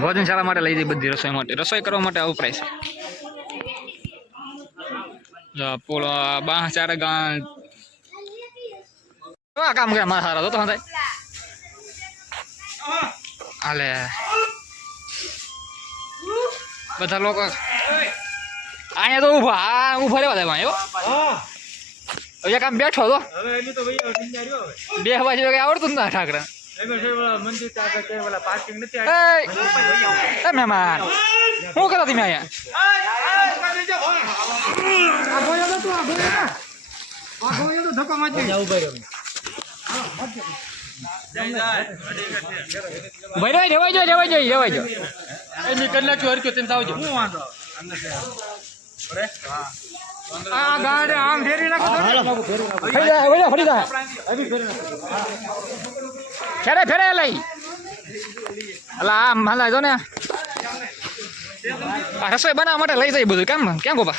ભોજનશાળા માટે લઈ જઈ બધી રસોઈ માટે, રસોઈ કરવા માટે વપરાય છે. પોલો બાહ ચાર ગાં કામ કરે મારા સારા તો થાય હાલે બધા લોકો અહીંયા તો ઉભા રહેવા થાય કામ બેઠો તો બે હવા જેવું કઈ આવડતું ના ઠાકરા મહેમાન શું કરો તમે ફેરે ફેરે લઈ અલા આમ હલાય તો ને રસોઈ બનાવવા માટે લઈ જાય બધું કેમ કેમ ગોપા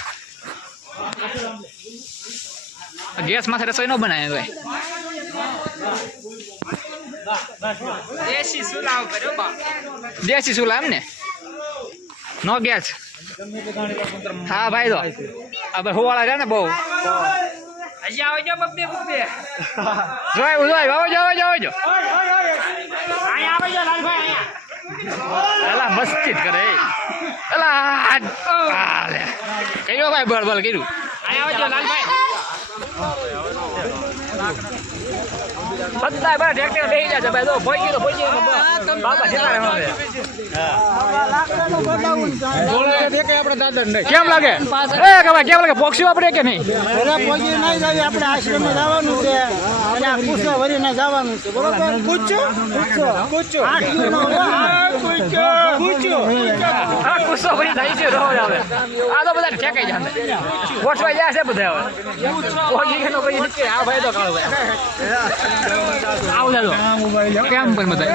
ગેસ માથે રસોઈ ન બનાવે ભાઈ દેશી ચૂલા એમ ને નો ગેસ હા ભાઈ તો હવે હોવાળા છે ને બહુ મસ્તી કરે કયો ભાઈ બળ બળ કર્યું બધા બરા ટ્રેક્ટર બેસી જાય છે ભાઈ તો ભોઈ ગયો બાપા કેમ લાગે કેમ લાગે પોક્ષી આપણે કે નહીં આપણે આશ્રમ જવાનું છે પૂછો વરીને જવાનું છે બરોબર પૂછો આ તો બધા ઠેકાઈ જાય ગોઠવાઈ જાય છે બધા આ ભાઈ તો કાળો ભાઈ કેમ પણ બધા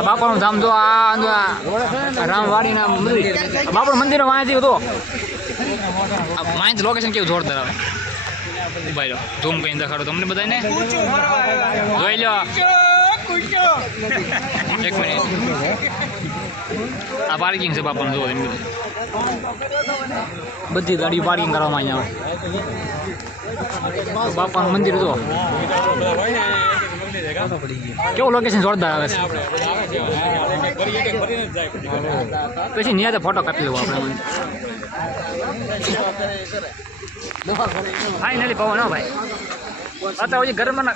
બાપાનું ધામ જો આ રામવાડીના મંદિર બાપાનું મંદિર વાંચી હતો માઇન્સ લોકેશન કેવું જોરદાર આવે ભાઈ ઝૂમ કરીને દેખાડો તમને બધાને જોઈ લો એક મિનિટ આ પાર્કિંગ છે બાપાનું જો બધી ગાડી પાર્કિંગ કરવામાં અહીંયા આવે બાપાનું મંદિર જો કેવું લોકેશન જોરદાર આવે છે પછી નિયાતે ફોટો કાપી લેવો આપણે ફાઇનલી પવન હો ભાઈ અત્યારે ઘરમાં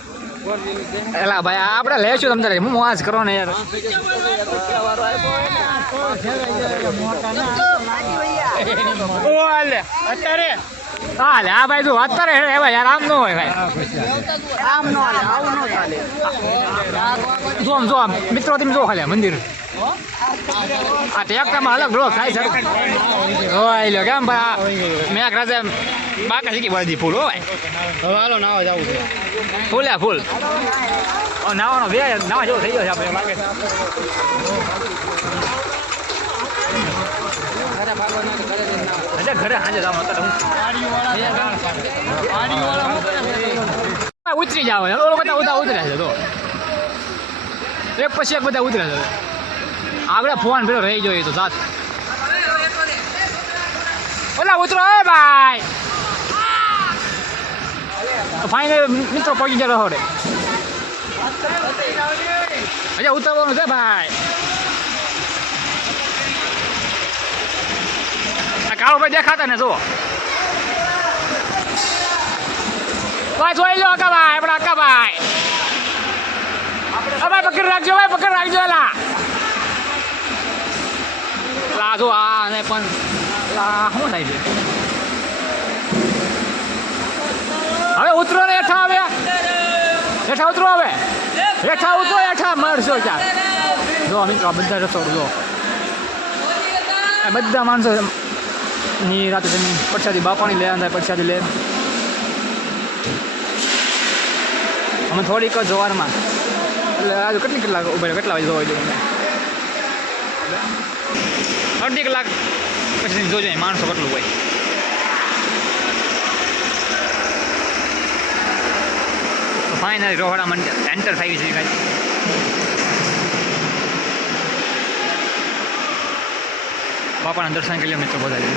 એલા ભાઈ આપણે લેશું તમને હું વાંચ કરો ને યાર અત્યારે હાલે આ ભાઈ તું અત્યારે ભાઈ યાર આમ ન હોય ભાઈ આમ ન હાલે આવું ન ચાલે જો મિત્રો તમે જો ખાલી મંદિર આ ટેકટામાં અલગ ગ્રોથ થાય છે હોય લો કેમ ભાઈ મેં રાજા બાકા શીખી બધી ફૂલ હો ભાઈ હવે હાલો નાવા જવું છે ફૂલ્યા ફૂલ નાવાનો બે નાવા જેવો થઈ ગયો છે આપણે લાગે ઘરે સાંજે ઉતરી જાવ બધા ઉતરે છે તો એક પછી એક બધા ઉતરે છે આગળ ફોન પેલો રહી જોઈએ તો સાત ઓલા ઉતરો હે ભાઈ ફાઇનલ મિત્રો પહોંચી ગયો હોડે હજી ઉતરવાનું છે ભાઈ કાળો ભાઈ દેખાતા ને જો ભાઈ જોઈ લો અકા ભાઈ આપણા અકા ભાઈ ભાઈ પકડ રાખજો ભાઈ પકડ રાખજો એલા જો આ ને પણ શું થાય છે હવે ઉતરો ને હેઠા આવે હેઠા ઉતરો હવે હેઠા ઉતરો હેઠા મળશો ક્યાં જો મિત્રો બધા રસોડ જો બધા માણસો ની રાતે જમીન પરસાદી બાપાની લે અંદર પરસાદી લે અમે થોડીક જ સવારમાં એટલે આજે કેટલા ઉભા કેટલા વાગે જોવા જોઈએ અડધી કલાક પછી જોજો માણસો કેટલું હોય તો ફાઇનલી રોહડા મંદિર એન્ટર થઈ છે કાંઈ બાપાના દર્શન કરી લો મિત્રો બધા.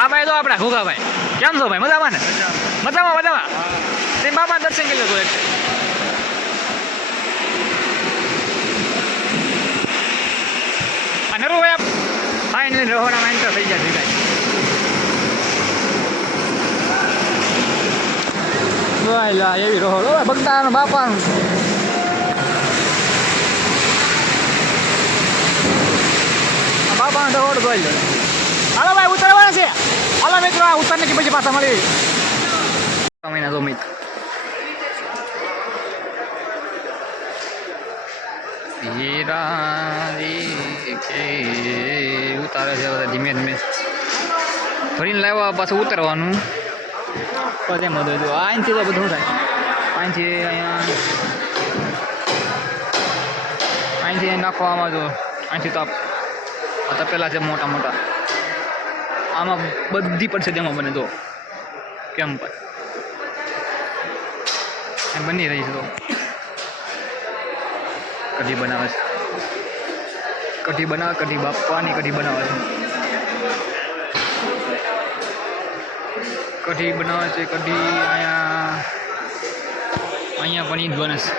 આ ભાઈ તો આપણા ઘોઘાભાઈ, કેમ છો ભાઈ? મજામાં ને? મજામાં મજામાં. તે બાપાના દર્શન કરી લો તો એક. અને રો ભાઈ ફાઇનલી રહોડામાં એન્ટર થઈ ગયા છે ભાઈ. એવી રહોડો બગદાનો બાપાનું. બાપાનો રહોડ જોઈ લો. હાલો ભાઈ ઉતરવાના છે. હાલો મિત્રો આ ઉતરને કે પછી પાછા મળી મહિના તો મિત્ર ઉતારે છે બધા ધીમે ધીમે ફરીને લાવવા પાછું ઉતરવાનું. પછી એમ બધું અહીંથી તો બધું થાય. અહીંથી નાખવામાં તો અહીંથી તો આ તપેલા છે મોટા મોટા. આમાં બધી પડશે તેમાં બને તો કેમ પણ એમ બની રહી છે. તો કઢી બનાવે છે, કઢી બાપાની કઢી બનાવે છે. કઢી બનાવે છે કઢી. અહીંયા પણ ઈ જ બને છે.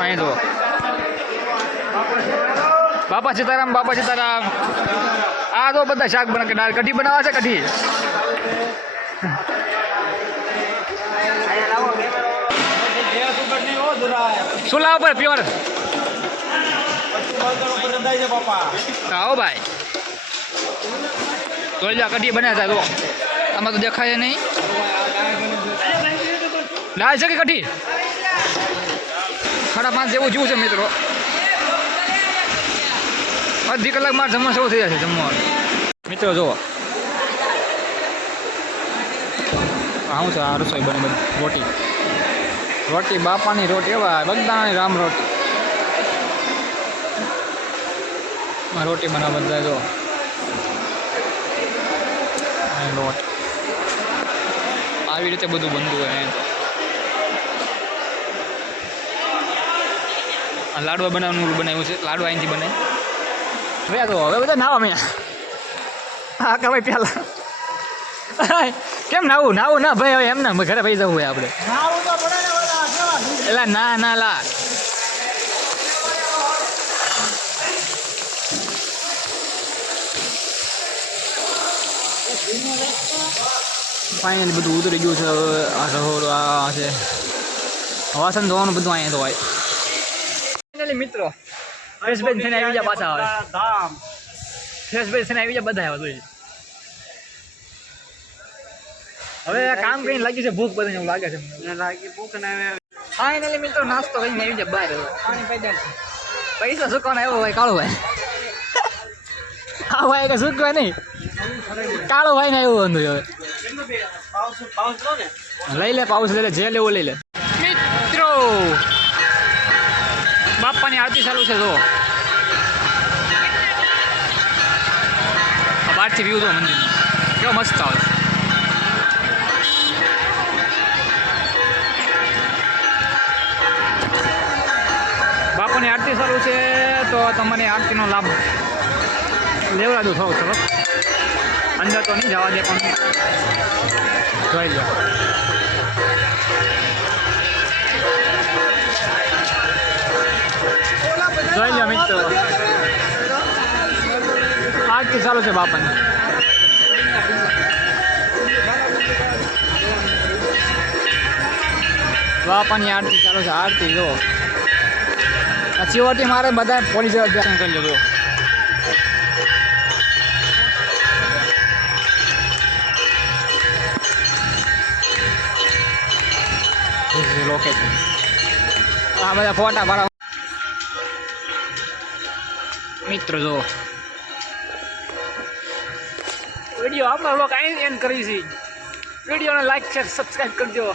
અહીંયા જો બાપા સીતારામ. આ તો બધા શાક બને કઢી બનાવે છે. કઢી સુલા ઉપર પ્યોર. આવો ભાઈ તો કઢી બને છે. તો આમાં તો દેખાય નહીં. લાલ છે કે કઢી? 5:30 જેવું જોવું છે મિત્રો. અડધી કલાકમાં જમવા શરૂ થઈ જશે જમવાનું મિત્રો. જુઓ શું છે આ રસોઈ બને બધી. રોટી બાપાની રોટી એવા બગદાની રામ રોટી બનાવે બધા. જો લોટ આવી રીતે બધું બનતું હોય. લાડવા બનાવ્યું છે. લાડવા અહીંથી બને. હવે તો હવે બધા નાવા મેં હા કે ભાઈ પહેલાં કેમ નાવું ના ભાઈ. હવે એમ ના ઘરે ભાઈ જવું હોય આપણે. એટલે ના લા ફાઇનલી બધું ઉતરી ગયું છે. આ રહોડો આ છે. વાસણ ધોવાનું બધું અહીંયા ધોવાય. ફાઇનલી મિત્રો ફ્રેશબેન થઈને આવી ગયા પાછા. આવે ફ્રેશબેન થઈને આવી ગયા બધા આવ્યા. હવે કામ કરીને લાગ્યું છે ભૂખ બધાને એવું લાગે છે. ફાઇનલી મિત્રો નાસ્તો કરીને આવી જાય બહાર. પૈસા ચૂકવાના આવ્યો ભાઈ કાળો ભાઈ. હા ભાઈ કે ચૂકવા નહીં. કાળો ભાઈ ને એવું બંધુ. હવે લઈ લે પાઉસ લઈ લે જે લેવું લઈ લે. મિત્રો બાપાની આરતી ચાલુ છે. જો બહારથી વ્યૂ જો મંદિર કેવો મસ્ત આવે. બાપાની આરતી ચાલુ છે તો તમને આરતીનો લાભ લેવડા દો થોડો. અંદર તો નહીં જવા દે પણ જોઈ લો. જોઈ લો મિત્રો આરતી ચાલુ છે બાપાની. બાપાની આરતી ચાલુ છે. આરતી જો ચીવટી મારે બધા પોલીસ દર્શન કરી લીધો. લોકેશન આ બધા ફોટા પાડા મિત્રો. જો વિડીયો આપણો લોકો અહીં એન્ડ કરી છે. વિડીયોને લાઈક શેર સબસ્ક્રાઈબ કરજો.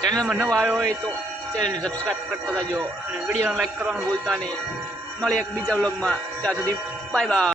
ચેનલમાં નવા આવ્યો હોય તો ચેનલને સબસ્ક્રાઈબ કરતા જાજો અને વિડીયોને લાઈક કરવાનું ભૂલતા નહીં. મળીએ એક બીજા વ્લોગમાં. ત્યાં સુધી બાય બાય.